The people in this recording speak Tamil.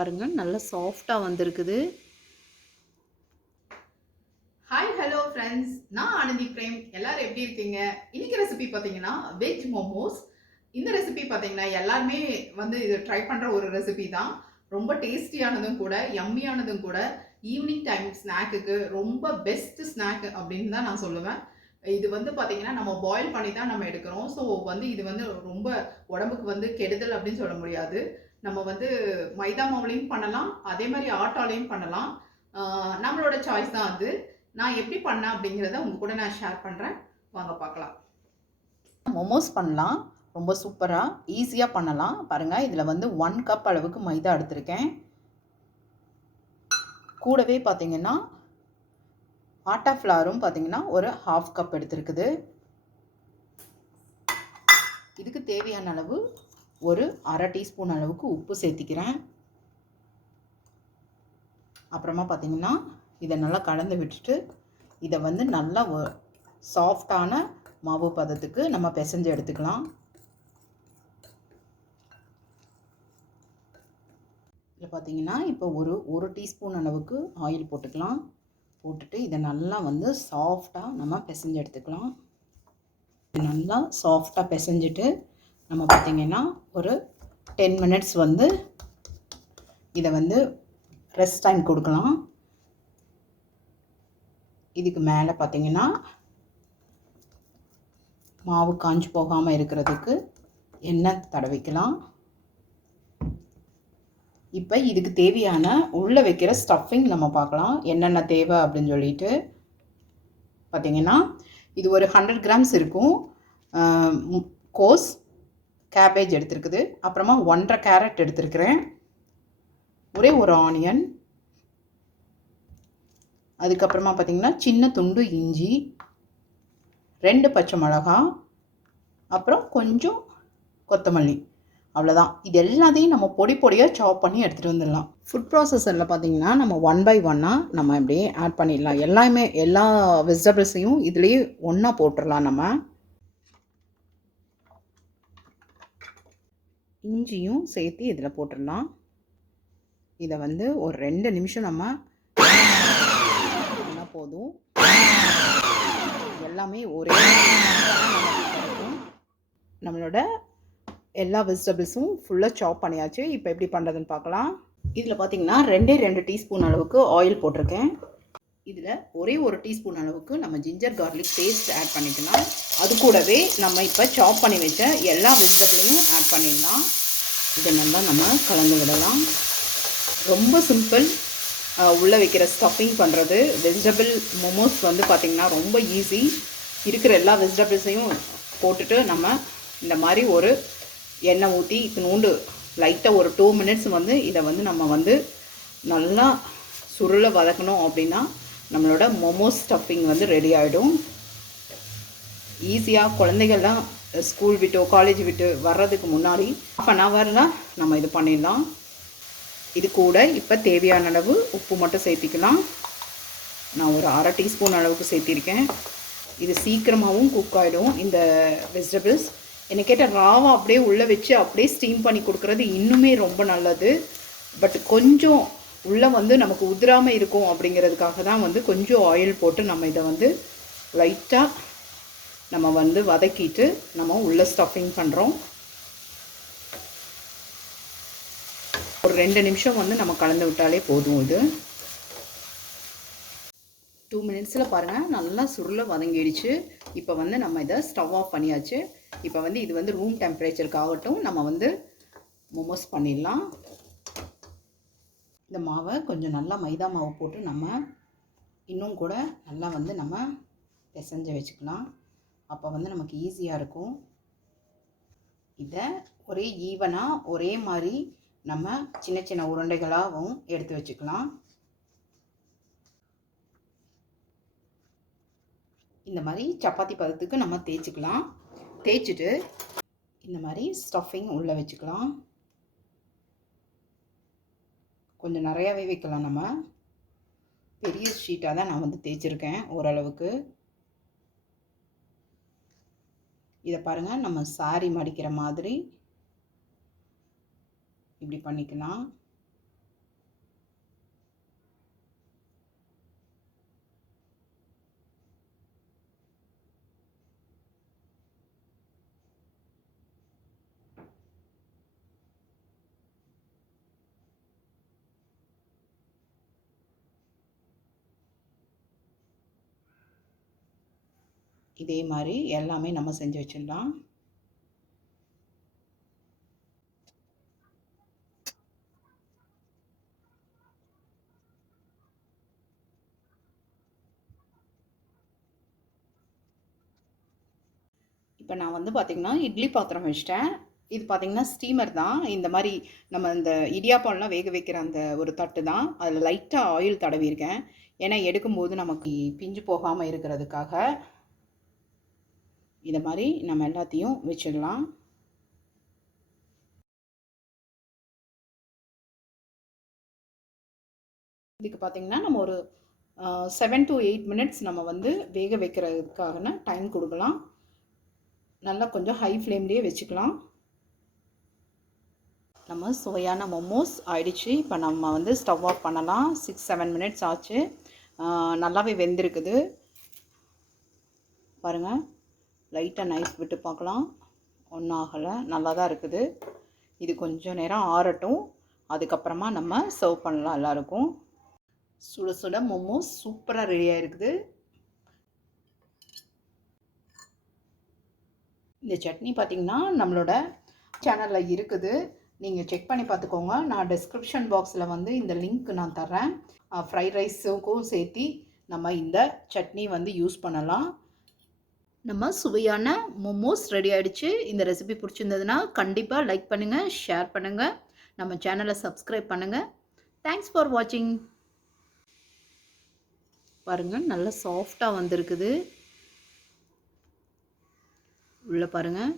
பாருங்கள், நல்லா சாஃப்டாக வந்திருக்குது. ஹாய் ஹலோ ஃப்ரெண்ட்ஸ், நான் ஆனந்தி பிரேம். எல்லாரும் எப்படி இருக்கீங்க? இன்னைக்கு ரெசிபி பார்த்தீங்கன்னா வெஜ் மோமோஸ். இந்த ரெசிபி பார்த்தீங்கன்னா எல்லாருமே இது ட்ரை பண்ணுற ஒரு ரெசிபி தான். ரொம்ப டேஸ்டியானதும் கூட, யம்மியானதும் கூட. ஈவினிங் டைம் ஸ்நாக்குக்கு ரொம்ப பெஸ்ட் ஸ்நாக் அப்படின்னு தான் நான் சொல்லுவேன். இது பார்த்தீங்கன்னா நம்ம பாயில் பண்ணி தான் நம்ம எடுக்கிறோம். ஸோ இது ரொம்ப உடம்புக்கு கெடுதல் அப்படின்னு சொல்ல முடியாது. நம்ம மைதா மாவுலையும் பண்ணலாம், அதே மாதிரி ஆட்டாலையும் பண்ணலாம். நம்மளோட சாய்ஸ் தான் அது. நான் எப்படி பண்ணேன் அப்படிங்கிறத உங்க கூட நான் ஷேர் பண்ணுறேன். வாங்க பார்க்கலாம். மோமோஸ் பண்ணலாம், ரொம்ப சூப்பராக ஈஸியாக பண்ணலாம். பாருங்கள், இதில் 1 கப் அளவுக்கு மைதா எடுத்திருக்கேன். கூடவே பார்த்தீங்கன்னா ஆட்டா ஃப்ளாரும் பார்த்தீங்கன்னா ஒரு 1/2 கப் எடுத்துருக்குது. இதுக்கு தேவையான அளவு ஒரு 1/2 டீஸ்பூன் அளவுக்கு உப்பு சேர்த்திக்கிறேன். அப்புறமா பார்த்தீங்கன்னா இதை நல்லா கலந்து விட்டுட்டு இதை நல்லா சாஃப்டான மாவு பதத்துக்கு நம்ம பிசைஞ்சு எடுத்துக்கலாம். இதில் பார்த்தீங்கன்னா இப்போ ஒரு டீஸ்பூன் அளவுக்கு ஆயில் போட்டுக்கலாம். போட்டுட்டு இதை நல்லா சாஃப்டாக நம்ம பிசைஞ்சு எடுத்துக்கலாம். நல்லா சாஃப்டாக பிசைஞ்சிட்டு நம்ம பார்த்திங்கன்னா ஒரு 10 மினிட்ஸ் இதை ரெஸ்ட் டைம் கொடுக்கலாம். இதுக்கு மேலே பார்த்திங்கன்னா மாவு காஞ்சி போகாமல் இருக்கிறதுக்கு எண்ணெய் தடவிக்கலாம். இப்போ இதுக்கு தேவையான உள்ளே வைக்கிற ஸ்டஃபிங் நம்ம பார்க்கலாம், என்னென்ன தேவை அப்படின்னு சொல்லிட்டு. பார்த்திங்கன்னா இது ஒரு 100 கிராம்ஸ் இருக்கும். கோஸ், கேபேஜ் எடுத்துருக்குது. அப்புறமா 1.5 கேரட் எடுத்துருக்கிறேன். ஒரே ஒரு ஆனியன். அதுக்கப்புறமா பார்த்திங்கன்னா சின்ன துண்டு இஞ்சி, 2 பச்சை மிளகா, அப்புறம் கொஞ்சம் கொத்தமல்லி. அவ்வளோதான். இது எல்லாத்தையும் நம்ம பொடி பொடியாக சாப் பண்ணி எடுத்துகிட்டு வந்துடலாம். ஃபுட் ப்ராசஸரில் பார்த்திங்கன்னா நம்ம 1 பை 1 நம்ம இப்படியே ஆட் பண்ணிடலாம். எல்லா வெஜிடபிள்ஸையும் இதுலேயே ஒன்றா போட்டுடலாம். நம்ம இஞ்சியும் சேர்த்து இதில் போட்டுடலாம். இதை ஒரு 2 நிமிஷம் நம்ம போதும். எல்லாமே ஒரே நம்மளோட எல்லா வெஜிடபிள்ஸும் ஃபுல்லாக சாப் பண்ணியாச்சு. இப்போ எப்படி பண்ணுறதுன்னு பார்க்கலாம். இதில் பார்த்தீங்கன்னா 2 டீஸ்பூன் அளவுக்கு ஆயில் போட்டிருக்கேன். இதில் ஒரே ஒரு டீஸ்பூன் அளவுக்கு நம்ம ஜிஞ்சர் கார்லிக் பேஸ்ட் ஆட் பண்ணிக்கலாம். அது கூடவே நம்ம இப்போ சாப் பண்ணி வச்ச எல்லா வெஜிடபிளையும் ஆட் பண்ணிடலாம். இதை நல்லா நம்ம கலந்து விடலாம். ரொம்ப சிம்பிள் உள்ளே வைக்கிற ஸ்டஃபிங் பண்ணுறது. வெஜிடபிள் மோமோஸ் பார்த்திங்கன்னா ரொம்ப ஈஸி. இருக்கிற எல்லா வெஜிடபிள்ஸையும் போட்டுட்டு நம்ம இந்த மாதிரி ஒரு எண்ணெய் ஊற்றி இத்தினூண்டு லைட்டாக ஒரு 2 மினிட்ஸ் இதை நம்ம நல்லா சுருளை வதக்கணும். அப்படின்னா நம்மளோட மோமோஸ் ஸ்டஃபிங் ரெடி ஆகிடும். ஈஸியாக குழந்தைகள்லாம் ஸ்கூல் விட்டோ காலேஜ் விட்டு வர்றதுக்கு முன்னாடி 1/2 ஹவரில் நம்ம இது பண்ணிடலாம். இது கூட இப்போ தேவையான அளவு உப்பு மட்டும் சேர்த்திக்கலாம். நான் ஒரு 1/2 டீஸ்பூன் அளவுக்கு சேர்த்திருக்கேன். இது சீக்கிரமாகவும் குக் ஆகிடும். இந்த வெஜிடபிள்ஸ் என்னை கேட்டால் ராவாக அப்படியே உள்ளே வச்சு அப்படியே ஸ்டீம் பண்ணி கொடுக்குறது இன்னுமே ரொம்ப நல்லது. பட் கொஞ்சம் உள்ளே நமக்கு உதிராமல் இருக்கும் அப்படிங்கிறதுக்காக தான் கொஞ்சம் ஆயில் போட்டு நம்ம இதை லைட்டாக நம்ம வதக்கிட்டு நம்ம உள்ளே ஸ்டஃபிங் பண்ணுறோம். ஒரு 2 நிமிஷம் நம்ம கலந்து விட்டாலே போதும். இது 2 மினிட்ஸில் பாருங்கள் நல்லா சுருளை வதங்கிடுச்சு. இப்போ நம்ம இதை ஸ்டவ் ஆஃப் பண்ணியாச்சு. இப்போ இது ரூம் டெம்பரேச்சருக்கு ஆகட்டும். நம்ம மோமோஸ் பண்ணிடலாம். இந்த மாவை கொஞ்சம் நல்லா மைதா மாவு போட்டு நம்ம இன்னும் கூட நல்லா நம்ம பிசைஞ்சு வச்சுக்கலாம். அப்போ நமக்கு ஈஸியாக இருக்கும். இதை ஒரே ஈவனாக ஒரே மாதிரி நம்ம சின்ன சின்ன உருண்டைகளாகவும் எடுத்து வச்சுக்கலாம். இந்த மாதிரி சப்பாத்தி பதத்துக்கு நம்ம தேய்ச்சிக்கலாம். தேய்ச்சிட்டு இந்த மாதிரி ஸ்டஃபிங் உள்ளே வச்சுக்கலாம். கொஞ்சம் நிறையாவே வைக்கலாம். நம்ம பெரிய ஷீட்டாக தான் நான் தேய்ச்சிருக்கேன் ஓரளவுக்கு. இதை பாருங்கள், நம்ம சாரி மடிக்கிற மாதிரி இப்படி பண்ணிக்கலாம். இதே மாதிரி எல்லாமே நம்ம செஞ்சு வச்சிடலாம். இப்போ நான் வந்து பார்த்திங்கன்னா இட்லி பாத்திரம் வச்சிட்டேன். இது பார்த்திங்கன்னா ஸ்டீமர் தான். இந்த மாதிரி நம்ம இந்த இடியாப்பம்லாம் வேக வைக்கிற அந்த ஒரு தட்டு தான். அதில் லைட்டாக ஆயில் தடவியிருக்கேன். ஏன்னா எடுக்கும்போது நமக்கு பிஞ்சு போகாமல் இருக்கிறதுக்காக. இதை மாதிரி நம்ம எல்லாத்தையும் வச்சிடலாம். இதுக்கு பார்த்திங்கன்னா நம்ம ஒரு 7 to 8 மினிட்ஸ் நம்ம வந்து வேக வைக்கிறதுக்காக டைம் கொடுக்கலாம். நல்லா கொஞ்சம் ஹை ஃப்ளேம்லேயே வச்சுக்கலாம். நம்ம சுவையான மோமோஸ் ஆயிடுச்சு. இப்போ நம்ம வந்து ஸ்டவ் ஆஃப் பண்ணலாம். 6-7 மினிட்ஸ் ஆச்சு. நல்லாவே வெந்திருக்குது பாருங்கள். லைட்டாக நைஃப் விட்டு பார்க்கலாம். ஒன்றும் ஆகலை, நல்லா தான் இருக்குது. இது கொஞ்சம் நேரம் ஆறட்டும். அதுக்கப்புறமா நம்ம சர்வ் பண்ணலாம் எல்லாருக்கும். சுட சுட மோமோஸ் சூப்பராக ரெடியாக இருக்குது. இந்த சட்னி பார்த்திங்கன்னா நம்மளோட சேனலில் இருக்குது. நீங்கள் செக் பண்ணி பார்த்துக்கோங்க. நான் டிஸ்கிரிப்ஷன் பாக்ஸில் வந்து இந்த லிங்க் நான் தர்றேன். ஃப்ரைட் ரைஸுக்கும் சேர்த்து நம்ம இந்த சட்னி வந்து யூஸ் பண்ணலாம். நம்ம சுவையான மோமோஸ் ரெடி ஆகிடுச்சு. இந்த ரெசிபி பிடிச்சிருந்ததுன்னா கண்டிப்பாக லைக் பண்ணுங்கள், ஷேர் பண்ணுங்கள், நம்ம சேனலை சப்ஸ்கிரைப் பண்ணுங்கள். தேங்க்ஸ் ஃபார் வாட்சிங். பாருங்கள், நல்லா சாஃப்டாக வந்திருக்குது. உள்ளே பாருங்கள்.